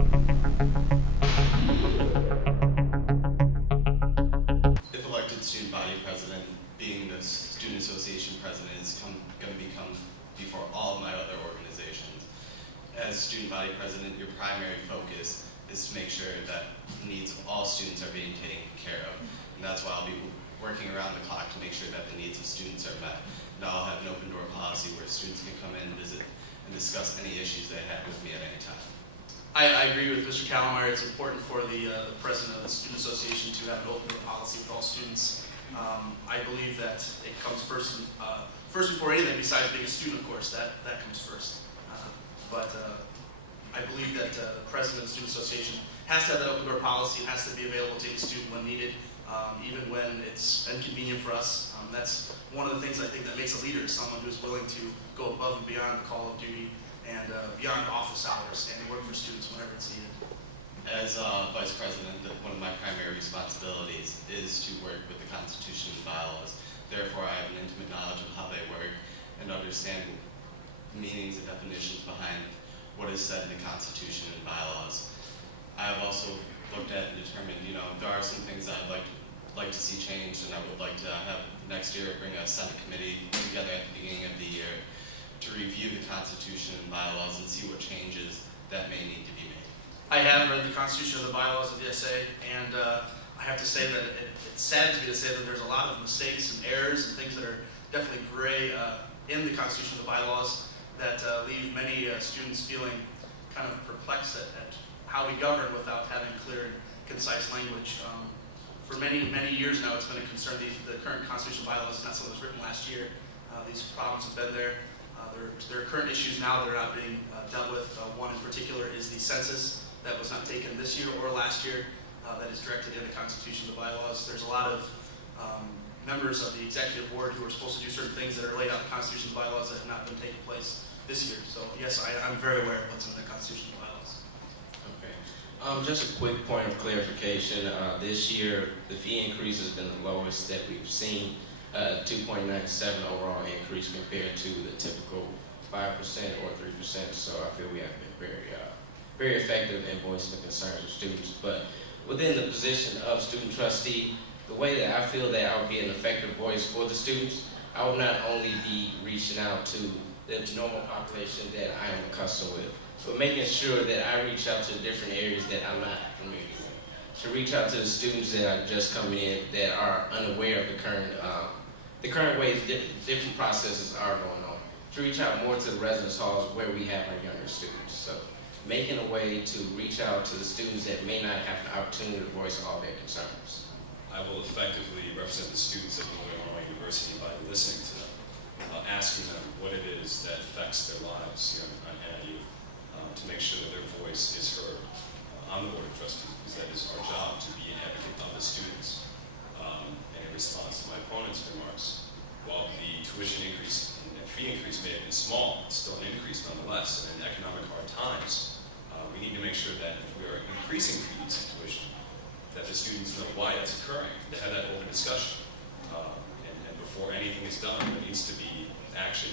If elected student body president, being the student association president is going to become before all of my other organizations. As student body president, your primary focus is to make sure that the needs of all students are being taken care of. And that's why I'll be working around the clock to make sure that the needs of students are met. And I'll have an open door policy where students can come in and visit and discuss any issues they have with me at any time. I agree with Mr. Callmeyer. It's important for the president of the Student Association to have an open door policy with all students. I believe that it comes first before anything besides being a student, of course. That comes first. But I believe that the president of the Student Association has to have that open door policy and has to be available to take a student when needed, even when it's inconvenient for us. That's one of the things I think that makes a leader, is someone who's willing to go above and beyond the call of duty and beyond office hours and work for students whenever it's needed. As vice president, one of my primary responsibilities is to work with the Constitution and bylaws. Therefore, I have an intimate knowledge of how they work and understand meanings and definitions behind what is said in the Constitution and bylaws. I have also looked at and determined, there are some things that I'd like to see changed, and I would like to have next year bring a Senate committee together at the beginning of the year to review the Constitution and bylaws and see what changes that may need to be made. I have read the Constitution and the bylaws of the SA, and I have to say that it saddens me to say that there's a lot of mistakes and errors and things that are definitely gray in the Constitution and the bylaws that leave many students feeling kind of perplexed at how we govern without having clear and concise language. For many years now, it's been a concern. The current Constitution and bylaws is not something that was written last year. These problems have been there. There are current issues now that are not being dealt with. One in particular is the census that was not taken this year or last year that is directed in the Constitution and the bylaws. There's a lot of members of the executive board who are supposed to do certain things that are laid out in the Constitution and bylaws that have not been taking place this year. So yes, I'm very aware of what's in the Constitution and bylaws. Okay. Just a quick point of clarification. This year, the fee increase has been the lowest that we've seen. 2.97 overall increase compared to the typical 5% or 3%. So I feel we have been very effective in voicing the concerns of students. But within the position of student trustee, the way that I feel that I would be an effective voice for the students, I would not only be reaching out to the normal population that I am accustomed with, but making sure that I reach out to different areas that I'm not familiar with. To reach out to the students that are just coming in that are unaware of the current ways different processes are going on. To reach out more to the residence halls where we have our younger students. So making a way to reach out to the students that may not have the opportunity to voice all their concerns. I will effectively represent the students of Illinois University by listening to them, asking them what it is that affects their lives here on NIU, to make sure that their voice is heard on the Board of Trustees, because that is our job, to be an advocate of the students. And in response to my opponent's remarks, while the tuition increase and fee increase may have been small, it's still an increase nonetheless. And in economic hard times, we need to make sure that if we are increasing fees and tuition, that the students know why that's occurring, to have that open discussion. And before anything is done, there needs to be action